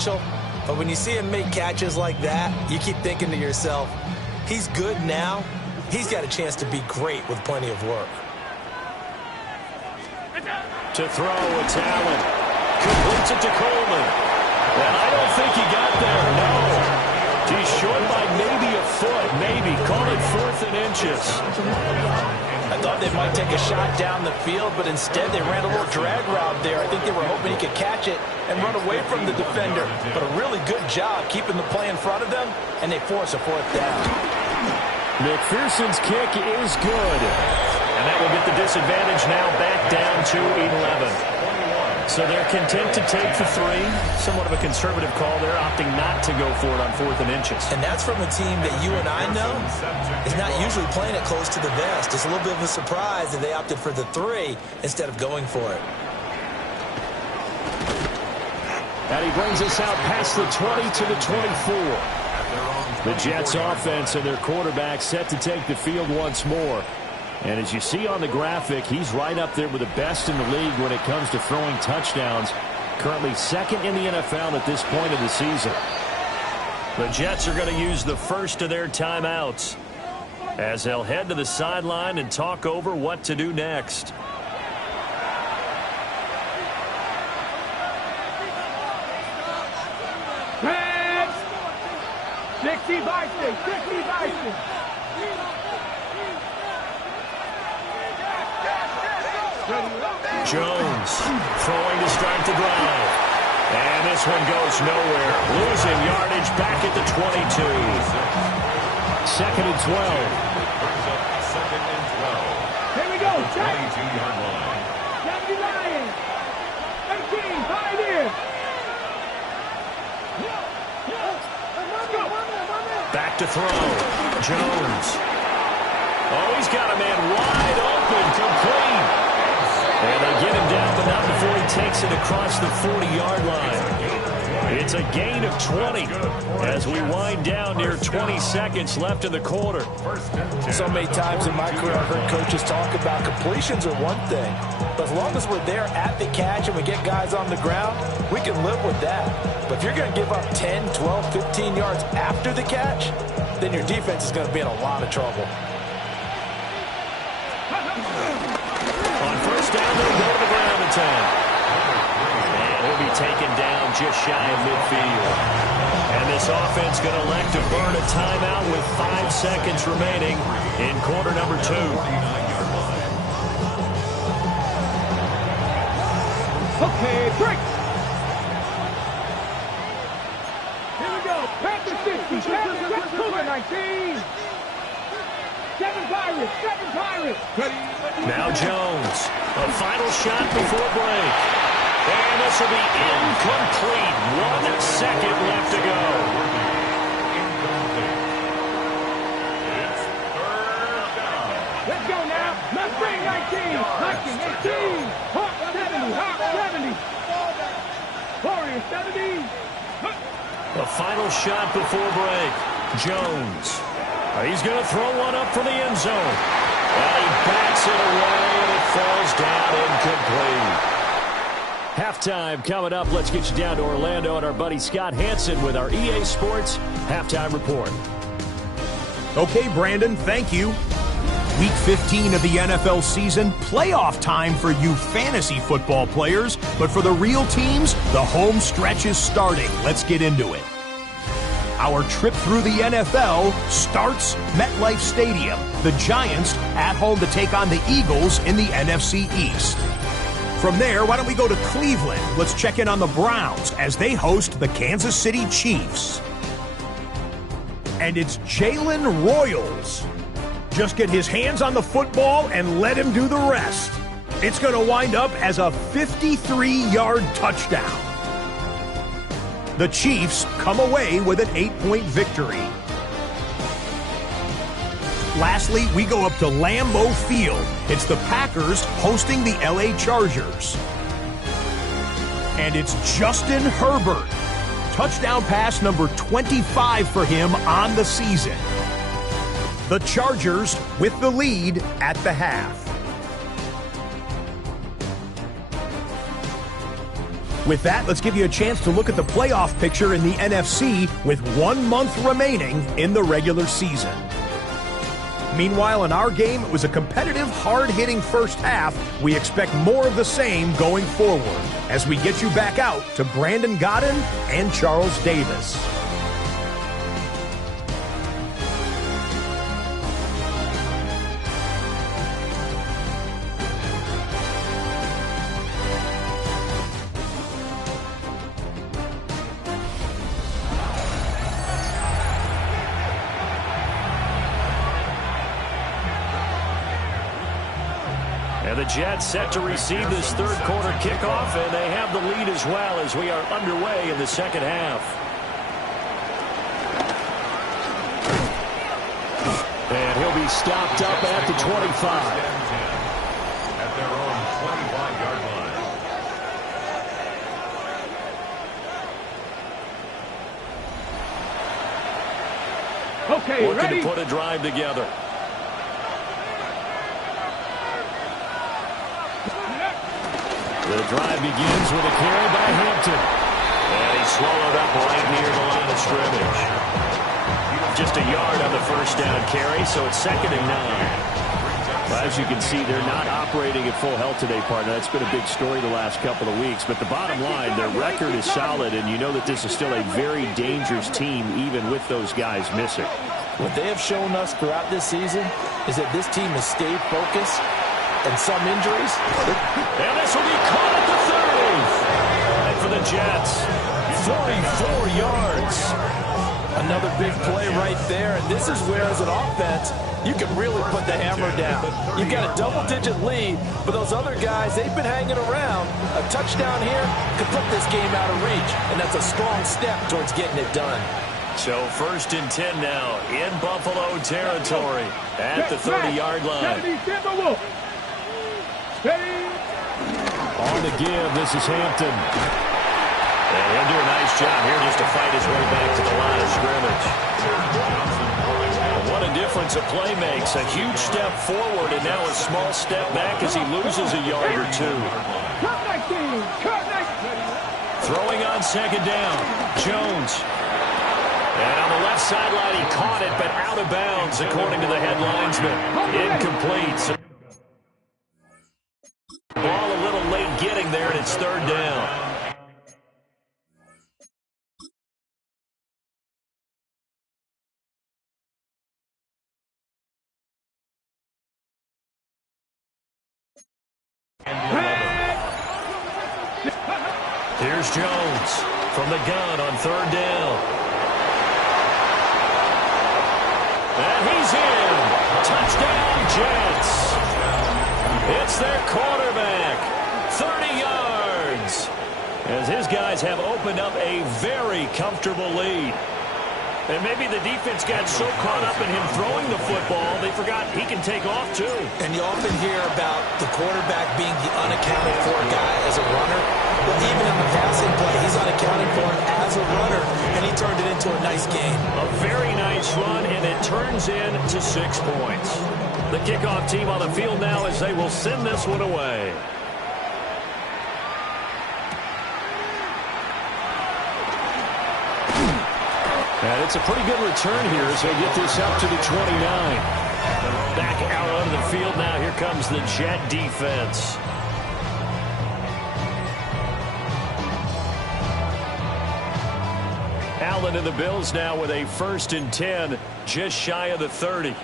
potential, but when you see him make catches like that, you keep thinking to yourself, he's good now. He's got a chance to be great with plenty of work. To throw, it's Allen. Completes it to Coleman. And I don't think he got there, no. He's short by maybe a foot, maybe. Call it 4th and inches. I thought they might take a shot down the field, but instead they ran a little drag route there. I think they were hoping he could catch it and run away from the defender. But a really good job keeping the play in front of them, and they force a 4th down. McPherson's kick is good. And that will get the disadvantage now back down to 11. So they're content to take the 3. Somewhat of a conservative call there, opting not to go for it on 4th and inches. And that's from a team that you and I know is not usually playing it close to the vest. It's a little bit of a surprise that they opted for the 3 instead of going for it. And he brings us out past the 20 to the 24. The Jets offense and their quarterback set to take the field once more. And as you see on the graphic, he's right up there with the best in the league when it comes to throwing touchdowns. Currently 2nd in the NFL at this point of the season. The Jets are going to use the first of their timeouts as they'll head to the sideline and talk over what to do next. Dixie Bison! Dixie Bison! Jones throwing to start the drive. And this one goes nowhere. Losing yardage back at the 22. 2nd and 12. Here we go. 22-yard line. 79. 18. Pioneer. Back to throw. Jones. Oh, he's got a man wide open. Complete. And they get him down, but not before he takes it across the 40-yard line. It's a gain of 20 as we wind down near 20 seconds left in the quarter. So many times in my career I've heard coaches talk about completions are one thing, but as long as we're there at the catch and we get guys on the ground, we can live with that. But if you're going to give up 10, 12, 15 yards after the catch, then your defense is going to be in a lot of trouble. On first down, they'll go to the ground attack. And he'll be taken down just shy of midfield. And this offense going to elect to burn a timeout with 5 seconds remaining in quarter number 2. Okay, break. Here we go. Panther 60. Panther Cougar 19. 7 Pirates. Now Jones. A final shot before break. And this will be incomplete. 1 second left to go. It's 3rd down. Let's go now. Mustang 19. Hawking 18. Hawk 70. Hawk 70. Warrior 70. A final shot before break. Jones. He's going to throw one up for the end zone. And he bats it away, and it falls down incomplete. Halftime coming up. Let's get you down to Orlando and our buddy Scott Hansen with our EA Sports Halftime Report. Okay, Brandon, thank you. Week 15 of the NFL season, playoff time for you fantasy football players. But for the real teams, the home stretch is starting. Let's get into it. Our trip through the NFL starts MetLife Stadium. The Giants at home to take on the Eagles in the NFC East. From there, why don't we go to Cleveland? Let's check in on the Browns as they host the Kansas City Chiefs. And it's Jalen Royals. Just get his hands on the football and let him do the rest. It's going to wind up as a 53-yard touchdown. The Chiefs come away with an 8-point victory. Lastly, we go up to Lambeau Field. It's the Packers hosting the LA Chargers. And it's Justin Herbert. Touchdown pass number 25 for him on the season. The Chargers with the lead at the half. With that, let's give you a chance to look at the playoff picture in the NFC with 1 month remaining in the regular season. Meanwhile, in our game, it was a competitive, hard-hitting first half. We expect more of the same going forward as we get you back out to Brandon Gaudin and Charles Davis. And the Jets set to receive this third quarter kickoff, and they have the lead as well as we are underway in the second half. And he'll be stopped up at the 25. At their own 25-yard line. Okay, Looking ready? to put a drive together. The drive begins with a carry by Hampton. And he's swallowed up right near the line of scrimmage. Just a yard on the first down carry, so it's 2nd and 9. Well, as you can see, they're not operating at full health today, partner. That's been a big story the last couple of weeks. But the bottom line, their record is solid, and you know that this is still a very dangerous team, even with those guys missing. What they have shown us throughout this season is that this team has stayed focused. And some injuries. And this will be caught at the 30. And for the Jets, 44 yards. Another big play right there. And this is where, as an offense, you can really put the hammer down. You've got a double-digit lead, but those other guys, they've been hanging around. A touchdown here could put this game out of reach, and that's a strong step towards getting it done. So 1st and 10 now in Buffalo territory at the 30-yard line. On the give, this is Hampton. And he'll do a nice job here just to fight his way back to the line of scrimmage. What a difference a play makes. A huge step forward and now a small step back as he loses a yard or two. Throwing on 2nd down, Jones. And on the left sideline, he caught it, but out of bounds, according to the head linesman. Incomplete. Ball a little late getting there, and it's 3rd down. Here's Jones from the gun on 3rd down. And he's in. Touchdown, Jets. It's their quarterback, 30 yards, as his guys have opened up a very comfortable lead. And maybe the defense got so caught up in him throwing the football, they forgot he can take off too. And you often hear about the quarterback being the unaccounted for guy as a runner. Well, even in the passing play, he's unaccounted for as a runner, and he turned it into a nice game. A very nice run, and it turns into 6 points. The kickoff team on the field now as they will send this one away. And it's a pretty good return here as they get this up to the 29. Back out onto the field now. Here comes the Jet defense. Allen and the Bills now with a 1st and 10, just shy of the 30.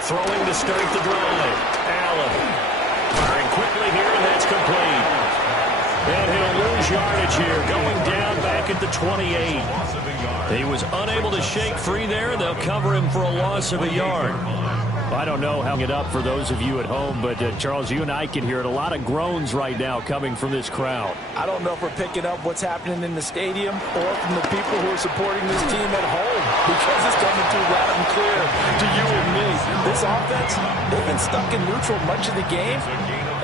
Throwing to start the drive. Allen firing quickly here, and that's complete. And he'll lose yardage here, going down back at the 28. He was unable to shake free there. They'll cover him for a loss of a yard. I don't know how it up for those of you at home, but Charles, you and I can hear it. A lot of groans right now coming from this crowd. I don't know if we're picking up what's happening in the stadium or from the people who are supporting this team at home, because it's coming through loud and clear to you and me. This offense, they've been stuck in neutral much of the game,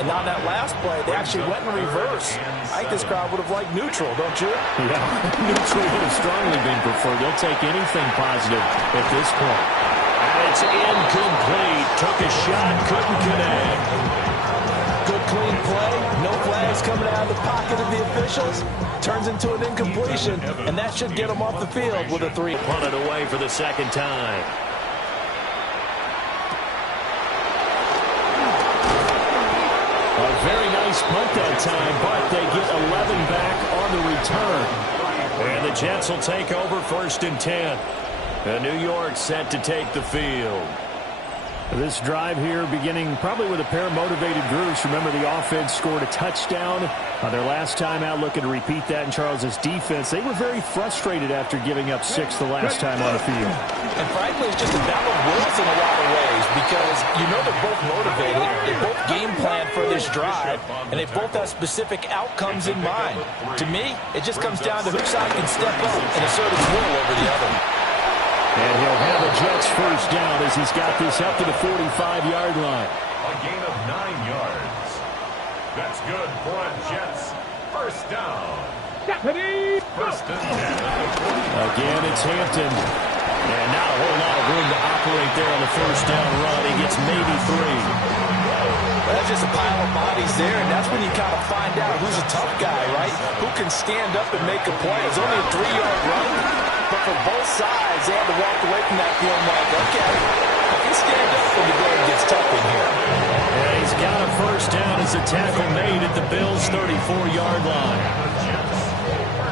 and on that last play, they actually went in reverse. I think this crowd would have liked neutral, don't you? Yeah, neutral would have strongly been preferred. They'll take anything positive at this point. And it's incomplete. Took a shot, couldn't connect. Good clean play, no flags coming out of the pocket of the officials, turns into an incompletion, and that should get them off the field with a 3. Punted away for the second time. A very nice punt that time, but they get 11 back on the return. And the Jets will take over 1st and 10. And New York set to take the field. This drive here beginning probably with a pair of motivated groups. Remember, the offense scored a touchdown on their last time out, looking to repeat that in Charles's defense. They were very frustrated after giving up 6 the last time on the field. And frankly, it's just a battle of wills in a lot of ways because you know they're both motivated, they both game plan for this drive, and they both have specific outcomes in mind. To me, it just comes down to which side can step up and assert its will over the other. And he'll have a Jets first down as he's got this up to the 45-yard line. A gain of 9 yards. That's good for a Jets first down. First and 10. Again, it's Hampton. And not a whole lot of room to operate there on the first down run. He gets maybe 3. That's just a pile of bodies there, and that's when you kind of find out who's a tough guy, right? Who can stand up and make a play. It's only a 3-yard run, but for both sides, they had to walk away from that feeling like, okay, I can stand up when the game gets tough in here. And he's got a first down as the tackle made at the Bills' 34-yard line.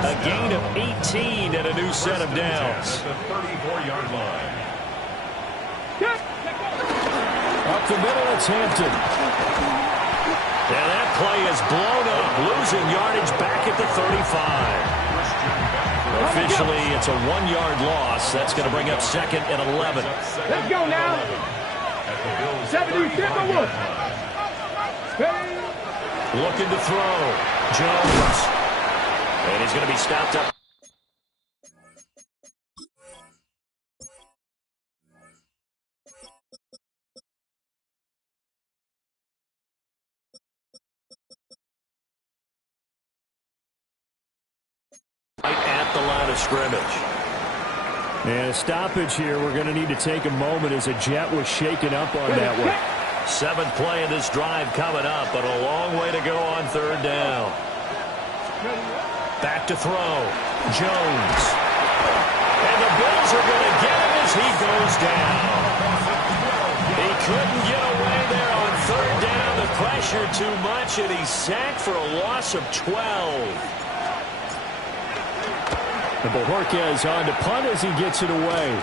A gain of 18 and a new set of downs. The 34-yard line. Up the middle, it's Hampton. And that play is blown up, losing yardage back at the 35. Officially, it's a 1-yard loss. That's going to bring up 2nd and 11. Let's go now. 76 over. Looking to throw. Jones. And he's going to be stopped up. Right at the line of scrimmage. And a stoppage here. We're going to need to take a moment as a Jet was shaken up on that one. 7th play of this drive coming up, but a long way to go on 3rd down. Back to throw. Jones. And the Bills are going to get him as he goes down. He couldn't get away there on 3rd down. The pressure too much, and he's sacked for a loss of 12. And Bojorquez on to punt as he gets it away.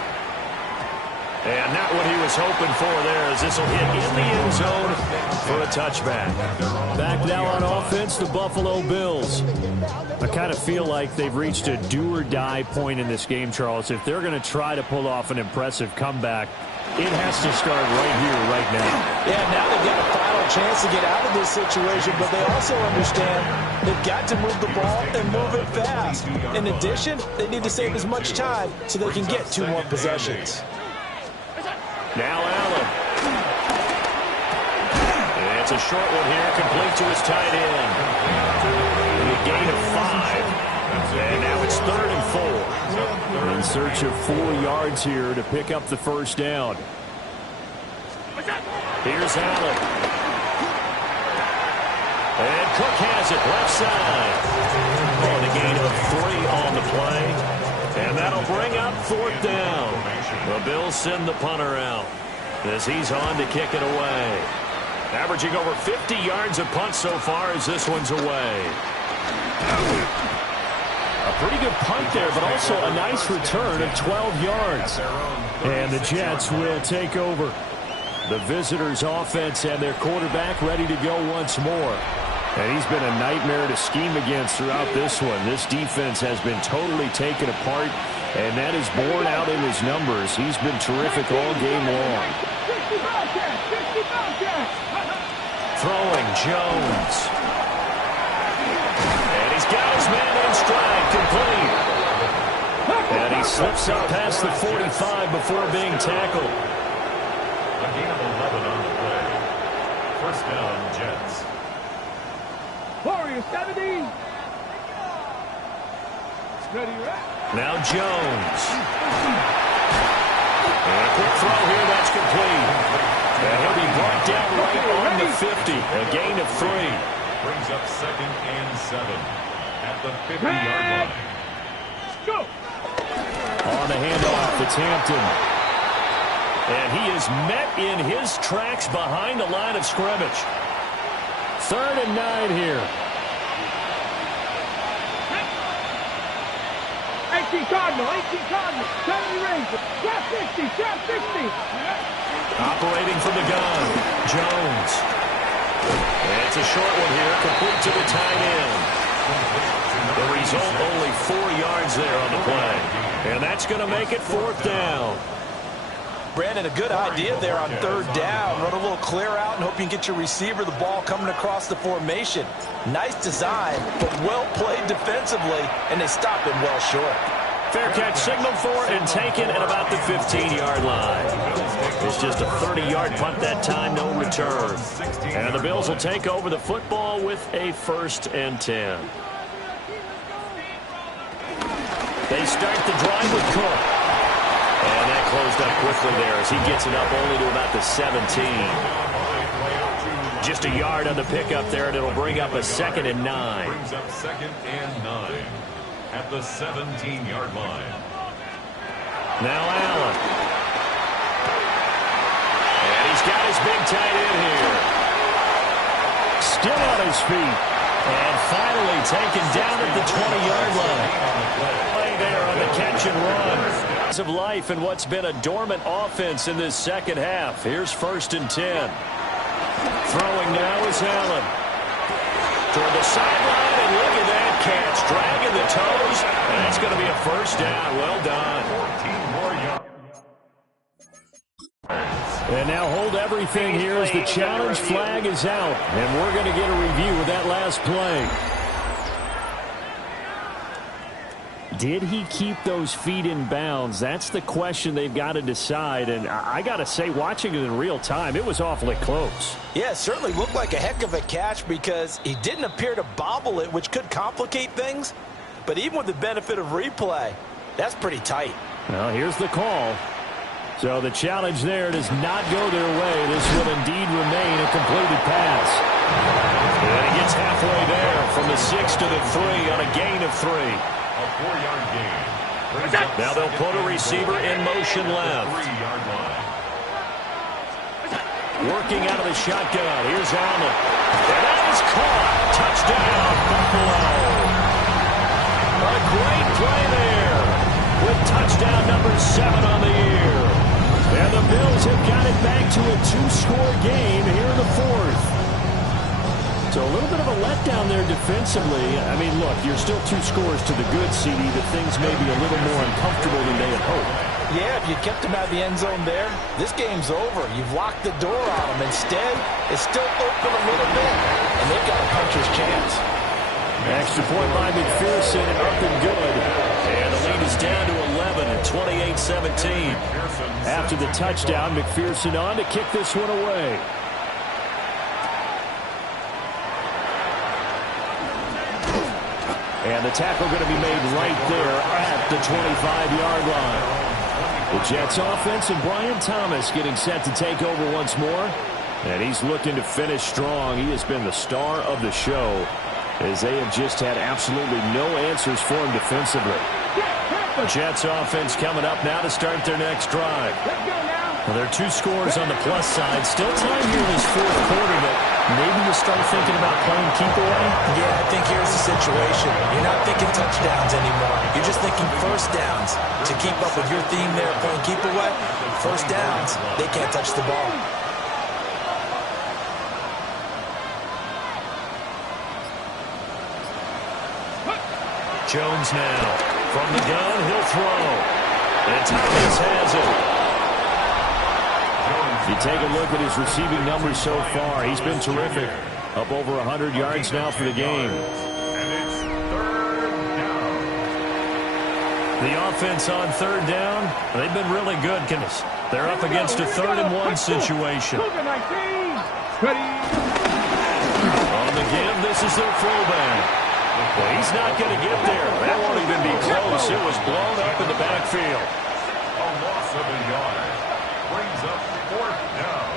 And not what he was hoping for there as this will hit in the end zone for a touchback. Back now on offense, the Buffalo Bills. I kind of feel like they've reached a do-or-die point in this game, Charles. If they're going to try to pull off an impressive comeback, it has to start right here, right now. Yeah, now they've got a final chance to get out of this situation, but they also understand they've got to move the ball and move it fast. In addition, they need to save as much time so they can get 2 more possessions. Now Allen. And it's a short one here, complete to his tight end. A gain of 5. And now it's 3rd and 4. In search of 4 yards here to pick up the first down. Here's Allen. And Cook has it left side. And a gain of 3 on the play. And that'll bring up 4th down. The Bills send the punter out as he's on to kick it away. Averaging over 50 yards a punt so far as this one's away. A pretty good punt there, but also a nice return of 12 yards. And the Jets will take over. The visitors' offense and their quarterback ready to go once more. And he's been a nightmare to scheme against throughout this one. This defense has been totally taken apart, and that is borne out in his numbers. He's been terrific all game long. Throwing Jones. And he's got his man in stride, complete. And he slips up past the 45 before being tackled. A gain of 11 on the play. First down, Jets. Warriors 70. Ready, right? Now Jones. And a quick throw here, that's complete. And he'll be brought down right on the 50. A gain of 3. Brings up 2nd and 7 at the 50-yard line. Go. On the handoff, it's Hampton. And he is met in his tracks behind the line of scrimmage. 3rd and 9 here. 18 Cardinal, 70 Ranger, trap 60. Operating from the gun, Jones. And it's a short one here, complete to the tight end. The result, only 4 yards there on the play. And that's going to make it 4th down. Brandon, a good idea there on 3rd down. Run a little clear out and hope you can get your receiver the ball coming across the formation. Nice design, but well played defensively, and they stopped it well short. Fair catch signaled for and taken at about the 15-yard line. It's just a 30-yard punt that time, no return. And the Bills will take over the football with a 1st and 10. They start the drive with Cook. And that closed up quickly there as he gets it up only to about the 17. Just a yard on the pickup there, and it'll bring up a 2nd and 9. Brings up 2nd and 9 at the 17-yard line. Now Allen. And he's got his big tight end here. Still on his feet. And finally taken down at the 20-yard line. Play there on the catch and run. Of life in what's been a dormant offense in this second half. Here's 1st and 10. Throwing now is Allen. Toward the sideline, and look at that catch. Dragging the toes, and that's going to be a 1st down. Well done. 14 more yards. And now hold everything here as the challenge flag is out. And we're going to get a review of that last play. Did he keep those feet in bounds? That's the question they've got to decide. And I got to say, watching it in real time, it was awfully close. Yeah, it certainly looked like a heck of a catch because he didn't appear to bobble it, which could complicate things. But even with the benefit of replay, that's pretty tight. Well, here's the call. So the challenge there does not go their way. This will indeed remain a completed pass. And he gets halfway there from the 6 to the 3 on a gain of 3. A 4-yard gain. Now they'll put a receiver in motion left. 3-yard line. Working out of the shotgun. Here's Allen. And that is caught. Touchdown, Buffalo. A great play there with touchdown number 7 on the year. And the Bills have got it back to a 2-score game here in the 4th. So a little bit of a letdown there defensively. I mean, look, you're still 2 scores to the good, CD, but things may be a little more uncomfortable than they had hoped. Yeah, if you kept him out of the end zone there, this game's over. You've locked the door on him. Instead, it's still open a little bit, and they've got a puncher's chance. Extra point by McPherson, up and good. And the lead is down to 11 at 28-17. After the touchdown, McPherson on to kick this one away. And the tackle going to be made right there at the 25-yard line. The Jets offense and Brian Thomas getting set to take over once more. And he's looking to finish strong. He has been the star of the show as they have just had absolutely no answers for him defensively. Jets offense coming up now to start their next drive. Well, there are 2 scores on the plus side. Still time here in this 4th quarter, but maybe you start thinking about playing keep away. Yeah, I think here's the situation. You're not thinking touchdowns anymore. You're just thinking 1st downs. To keep up with your theme there, playing keep away, 1st downs, they can't touch the ball. Jones now. From the gun, he'll throw. And Thomas has it. You take a look at his receiving numbers so far. He's been terrific. Up over 100 yards now for the game. And it's 3rd down. The offense on 3rd down, they've been really good. They're up against a 3rd and 1 situation. On the give, this is their fullback. Well, he's not going to get there. That won't even be close. It was blown up in the backfield. A loss of a yard. Brings up 4th down.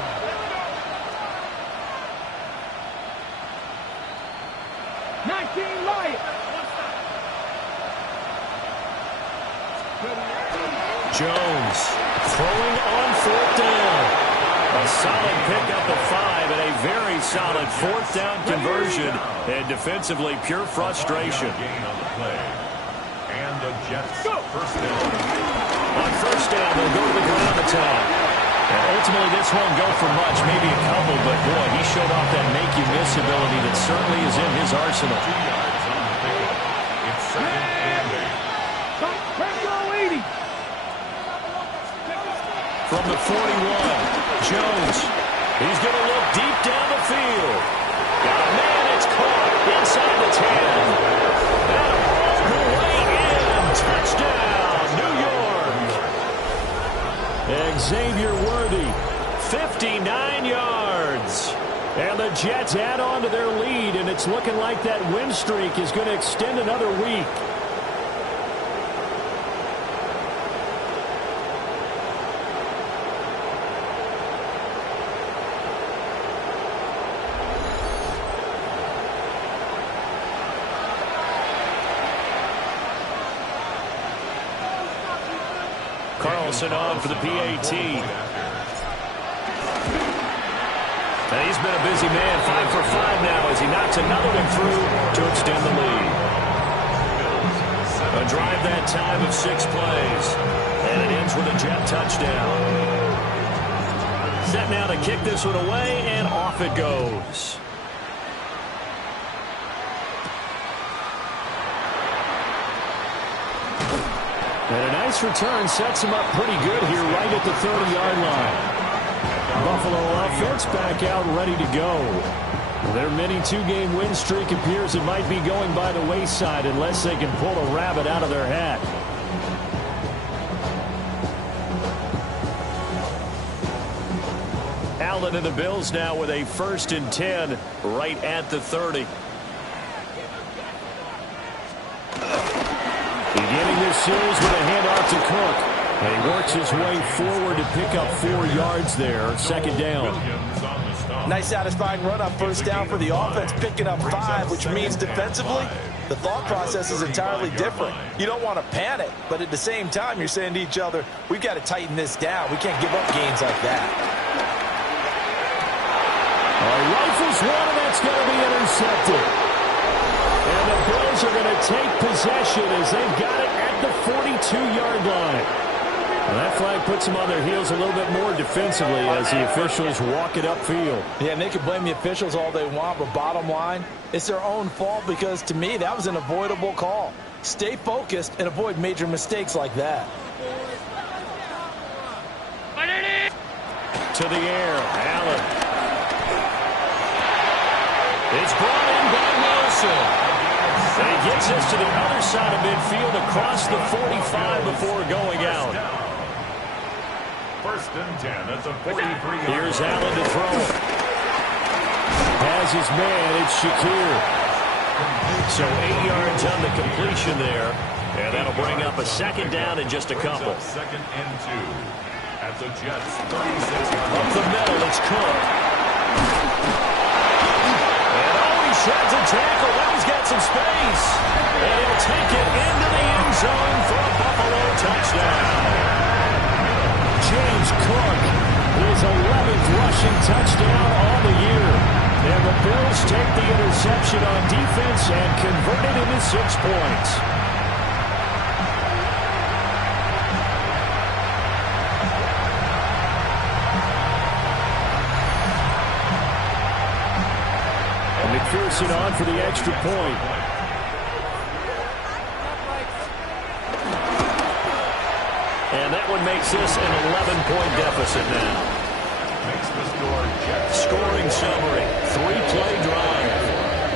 Jones throwing on 4th down. A solid pickup of 5 and a very solid 4th down conversion. And defensively, pure frustration. And the Jets first down. On 1st down, they'll go to the ground attack. And ultimately, this won't go for much, maybe a couple, but boy, he showed off that make-you-miss ability that certainly is in his arsenal. 2 yards on the pickup. It's 2nd and 8. From the 41, Jones. He's going to look deep down the field. Got a man, it's caught inside the 10. That all the way in. Touchdown, New York. Xavier Worthy, 59 yards. And the Jets add on to their lead, and it's looking like that win streak is going to extend another week. Carlson on for the PAT. And he's been a busy man, 5 for 5 now as he knocks another one through to extend the lead. A drive that time of 6 plays. And it ends with a Jet touchdown. Set now to kick this one away, and off it goes. And a nice return sets him up pretty good here right at the 30-yard line. Buffalo offense back out ready to go. Their mini 2-game win streak appears it might be going by the wayside unless they can pull a rabbit out of their hat. Allen and the Bills now with a 1st and 10 right at the 30. Beginning this series with a handoff to Cook. And he works his way forward to pick up 4 yards there. 2nd down. Nice satisfying run on 1st down for the offense, picking up 5, which means defensively, the thought process is entirely different. You don't want to panic, but at the same time, you're saying to each other, we've got to tighten this down. We can't give up gains like that. Rifles one, and that's going to be intercepted. And the Bills are going to take possession as they've got it at the 42-yard line. And that flag puts them on their heels a little bit more defensively as the officials walk it upfield. Yeah, and they can blame the officials all they want, but bottom line, it's their own fault because, to me, that was an avoidable call. Stay focused and avoid major mistakes like that. To the air, Allen. It's brought in by Wilson. And he gets us to the other side of midfield across the 45 before going out. 1st and 10 at the 43. Here's Allen to throw it. Has his man, it's Shakir. So 8 yards on the completion there. And that'll bring up a 2nd down in just a couple. 2nd and 2 at the Jets 36. Up the middle, it's Cook. Shreds a tackle. Now he's got some space. And he'll take it into the end zone for a Buffalo touchdown. James Cook, his 11th rushing touchdown on the year. And the Bills take the interception on defense and convert it into 6 points. McPherson on for the extra point. And that one makes this an 11-point deficit now. Scoring summary, 3-play drive.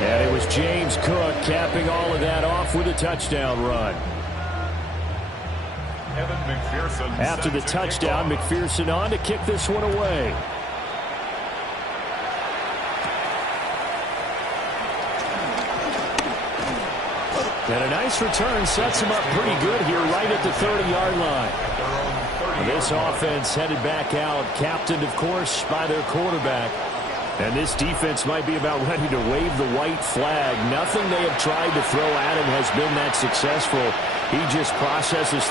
And it was James Cook capping all of that off with a touchdown run. After the touchdown, McPherson on to kick this one away. And a nice return sets him up pretty good here right at the 30-yard line. This offense headed back out, captained, of course, by their quarterback. And this defense might be about ready to wave the white flag. Nothing they have tried to throw at him has been that successful. He just processes